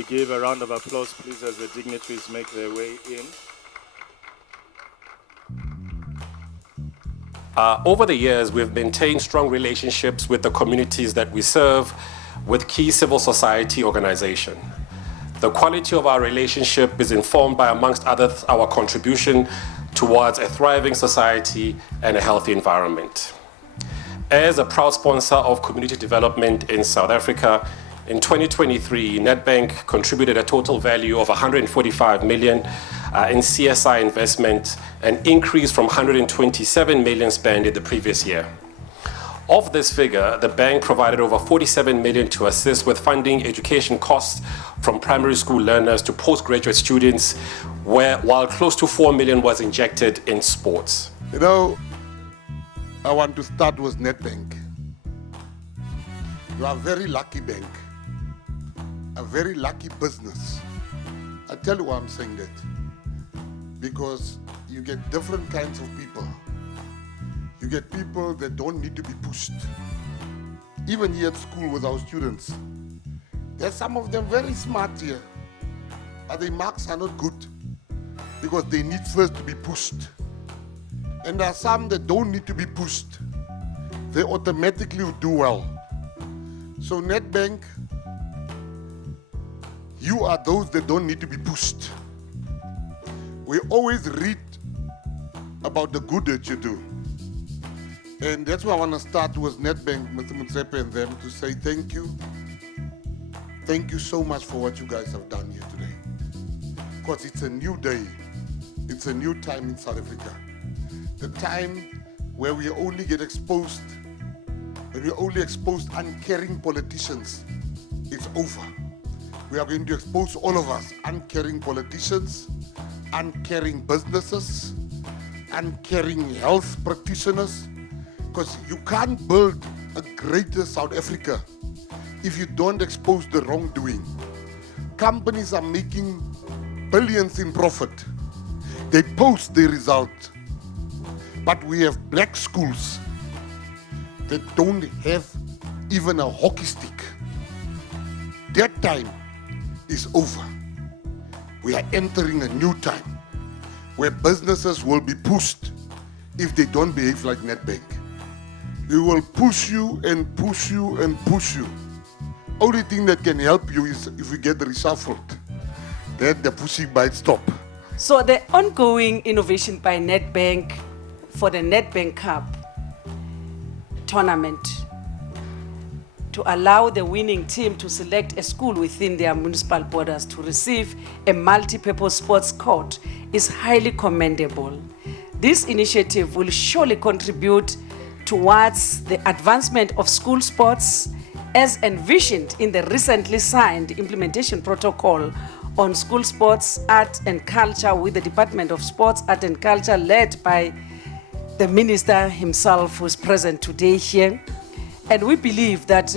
we give a round of applause, please, as the dignitaries make their way in? Over the years, we've maintained strong relationships with the communities that we serve, with key civil society organizations. The quality of our relationship is informed by, amongst others, our contribution towards a thriving society and a healthy environment. As a proud sponsor of community development in South Africa, in 2023, Nedbank contributed a total value of 145 million in CSI investment, an increase from 127 million spent in the previous year. Of this figure, the bank provided over 47 million to assist with funding education costs from primary school learners to postgraduate students, while close to 4 million was injected in sports. You know, I want to start with Nedbank. You are a very lucky bank, a very lucky business. I tell you why I'm saying that. Because you get different kinds of people. You get people that don't need to be pushed. Even here at school with our students, there's some of them very smart here, but their marks are not good because they need first to be pushed. And there are some that don't need to be pushed. They automatically do well. So Nedbank, you are those that don't need to be pushed. We always read about the good that you do. And that's why I want to start with Nedbank, Mr. Mutsepe and them, to say thank you. Thank you so much for what you guys have done here today. Because it's a new day. It's a new time in South Africa. The time where we only get exposed, when we only expose uncaring politicians, it's over. We are going to expose all of us, uncaring politicians, uncaring businesses, uncaring health practitioners, because you can't build a greater South Africa if you don't expose the wrongdoing. Companies are making billions in profit. They post the result. But we have black schools that don't have even a hockey stick. That time is over. We are entering a new time where businesses will be pushed if they don't behave like Nedbank. We will push you and push you and push you. Only thing that can help you is if we get reshuffled. Then the pushing might stop. So the ongoing innovation by Nedbank for the Nedbank Cup tournament to allow the winning team to select a school within their municipal borders to receive a multi-purpose sports court is highly commendable. This initiative will surely contribute towards the advancement of school sports as envisioned in the recently signed implementation protocol on school sports, art and culture with the Department of Sports, Art and Culture led by the minister himself who is present today here. And we believe that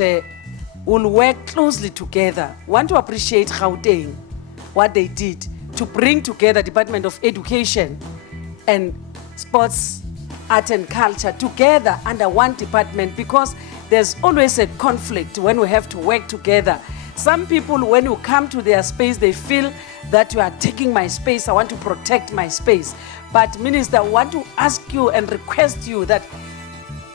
we'll work closely together. Want to appreciate Gauteng, what they did to bring together Department of Education and Sports, Art and Culture together under one department, because there's always a conflict when we have to work together. Some people, when you come to their space, they feel that you are taking my space, I want to protect my space. But Minister, I want to ask you and request you that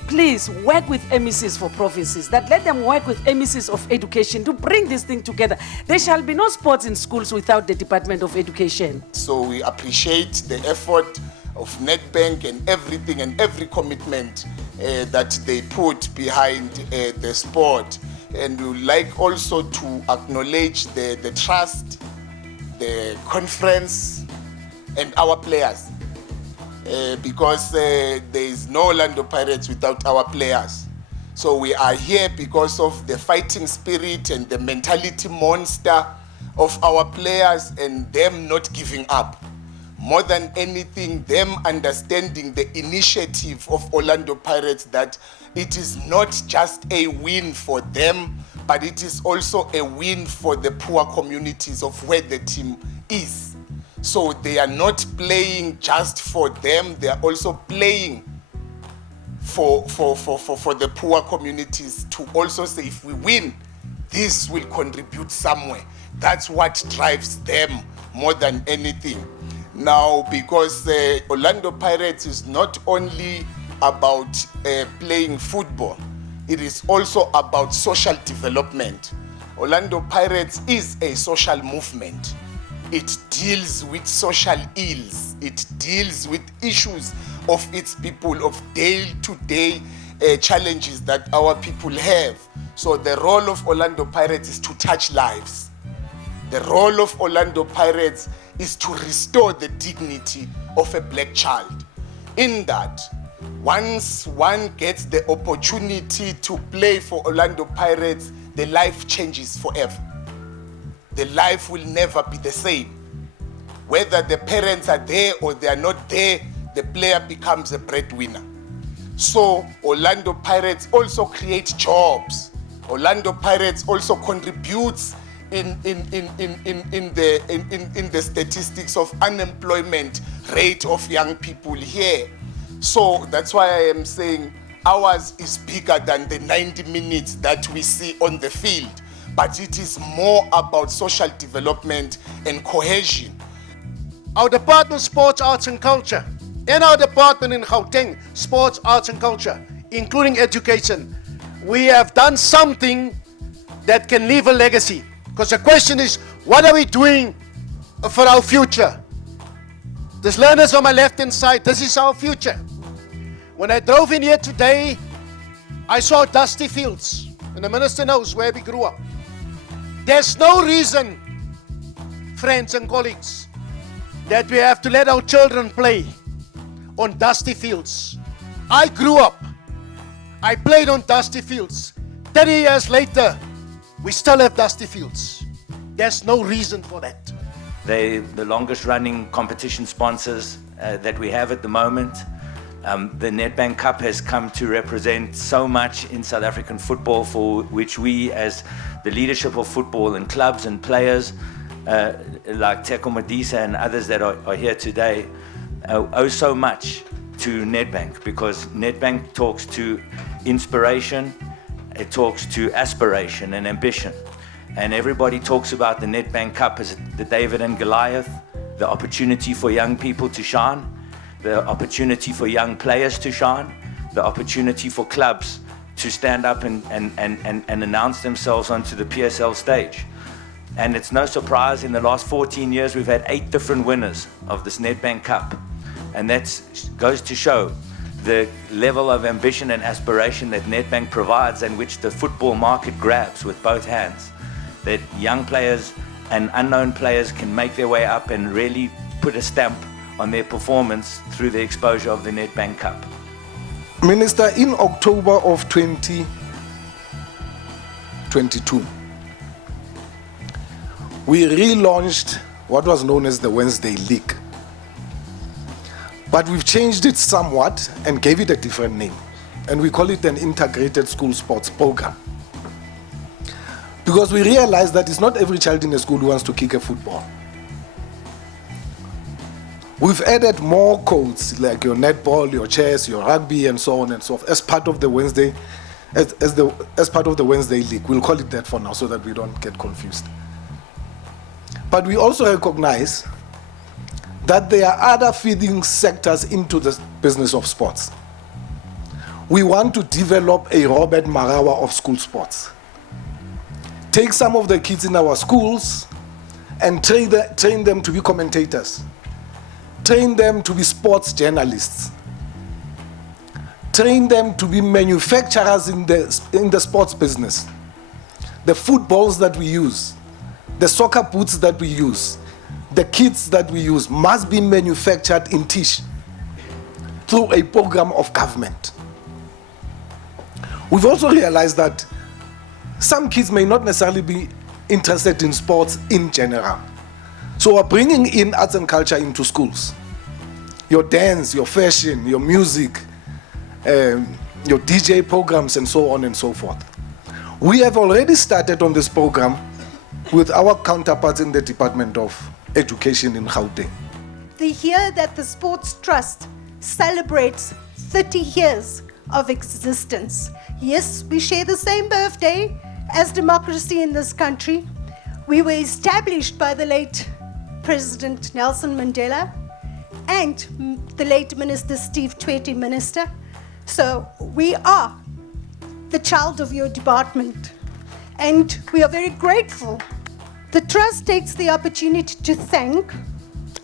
please work with MECs for provinces, that let them work with MECs of education to bring this thing together. There shall be no sports in schools without the Department of Education. So we appreciate the effort of Nedbank and everything and every commitment that they put behind the sport. And we would like also to acknowledge the trust, the conference, and our players. Because there is no Orlando Pirates without our players. So we are here because of the fighting spirit and the mentality monster of our players and them not giving up. More than anything, them understanding the initiative of Orlando Pirates, that it is not just a win for them, but it is also a win for the poor communities of where the team is. So they are not playing just for them, they are also playing for the poor communities, to also say if we win, this will contribute somewhere. That's what drives them more than anything. Now, because Orlando Pirates is not only about playing football, it is also about social development. Orlando Pirates is a social movement. It deals with social ills. It deals with issues of its people, of day-to-day challenges that our people have. So the role of Orlando Pirates is to touch lives. The role of Orlando Pirates is to restore the dignity of a black child. In that, once one gets the opportunity to play for Orlando Pirates, the life changes forever. The life will never be the same. Whether the parents are there or they are not there, the player becomes a breadwinner. So Orlando Pirates also create jobs. Orlando Pirates also contributes in the statistics of unemployment rate of young people here. So that's why I am saying ours is bigger than the 90 minutes that we see on the field, but it is more about social development and cohesion. Our department, Sports, Arts and Culture, and our department in Gauteng, Sports, Arts and Culture, including education, we have done something that can leave a legacy. Because the question is, what are we doing for our future? These learners on my left-hand side, this is our future. When I drove in here today, I saw dusty fields, and the minister knows where we grew up. There's no reason, friends and colleagues, that we have to let our children play on dusty fields. I grew up, I played on dusty fields. 30 years later, we still have dusty fields. There's no reason for that. They're the longest running competition sponsors that we have at the moment. The Nedbank Cup has come to represent so much in South African football, for which we as the leadership of football and clubs and players like Teko Modisa and others that are here today owe so much to Nedbank, because Nedbank talks to inspiration, it talks to aspiration and ambition. And everybody talks about the Nedbank Cup as the David and Goliath, the opportunity for young people to shine, the opportunity for young players to shine, the opportunity for clubs to stand up and announce themselves onto the PSL stage. And it's no surprise, in the last 14 years, we've had 8 different winners of this Nedbank Cup. And that goes to show the level of ambition and aspiration that Nedbank provides, and which the football market grabs with both hands. That young players and unknown players can make their way up and really put a stamp on their performance through the exposure of the Nedbank Cup. Minister, in October of 2022, we relaunched what was known as the Wednesday League. But we've changed it somewhat and gave it a different name. And we call it an integrated school sports program. Because we realized that it's not every child in a school who wants to kick a football. We've added more codes like your netball, your chess, your rugby, and so on and so forth as part of the Wednesday, as part of the Wednesday League. We'll call it that for now so that we don't get confused. But we also recognize that there are other feeding sectors into the business of sports. We want to develop a Robert Marawa of school sports. Take some of the kids in our schools and train them to be commentators. Train them to be sports journalists. Train them to be manufacturers in the sports business. The footballs that we use, the soccer boots that we use, the kits that we use must be manufactured in Tish through a program of government. We've also realized that some kids may not necessarily be interested in sports in general. So we're bringing in arts and culture into schools. Your dance, your fashion, your music, your DJ programs, and so on and so forth. We have already started on this program with our counterparts in the Department of Education in Gauteng. The year that the Sports Trust celebrates 30 years of existence. Yes, we share the same birthday, as democracy in this country. We were established by the late President Nelson Mandela and the late Minister Steve Tshwete, Minister. So we are the child of your department, and we are very grateful. The Trust takes the opportunity to thank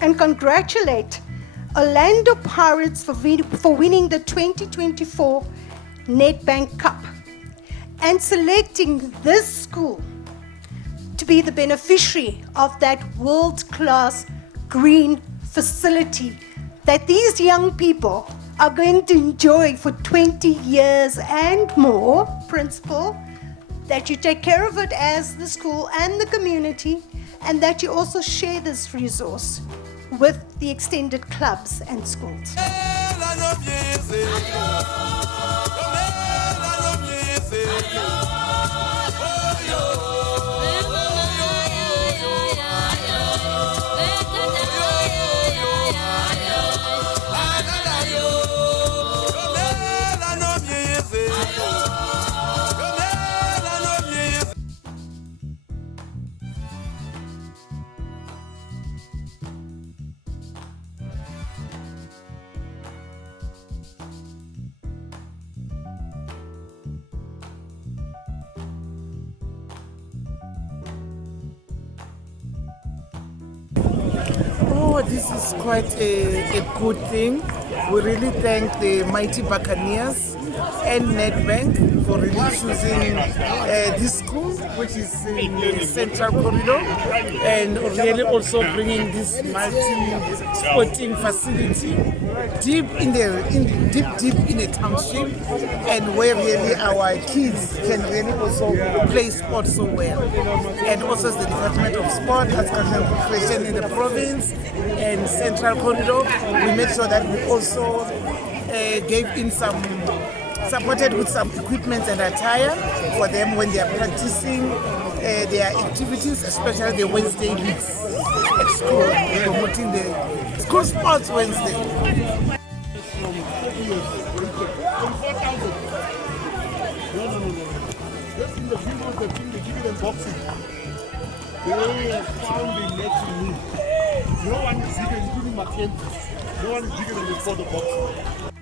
and congratulate Orlando Pirates for winning the 2024 Nedbank Cup and selecting this school to be the beneficiary of that world-class green facility that these young people are going to enjoy for 20 years and more. Principal, that you take care of it as the school and the community, and that you also share this resource with the extended clubs and schools. Oh, this is quite a good thing. We really thank the mighty Buccaneers and Nedbank for really choosing this school, which is in the Central Corridor, and really also bringing this multi-sporting facility deep in a township, and where really our kids can really also play sport so well. And also as the Department of Sport, as Cultural Recreation in the province and Central Corridor, we made sure that we also gave in supported with some equipment and attire for them when they are practicing their activities, especially the Wednesday leagues at school, promoting the school sports Wednesday. Just in the video, the thing they give them boxing. They have found the net in me. No one is bigger, including Mackenzie. No one is bigger than the sport of boxing.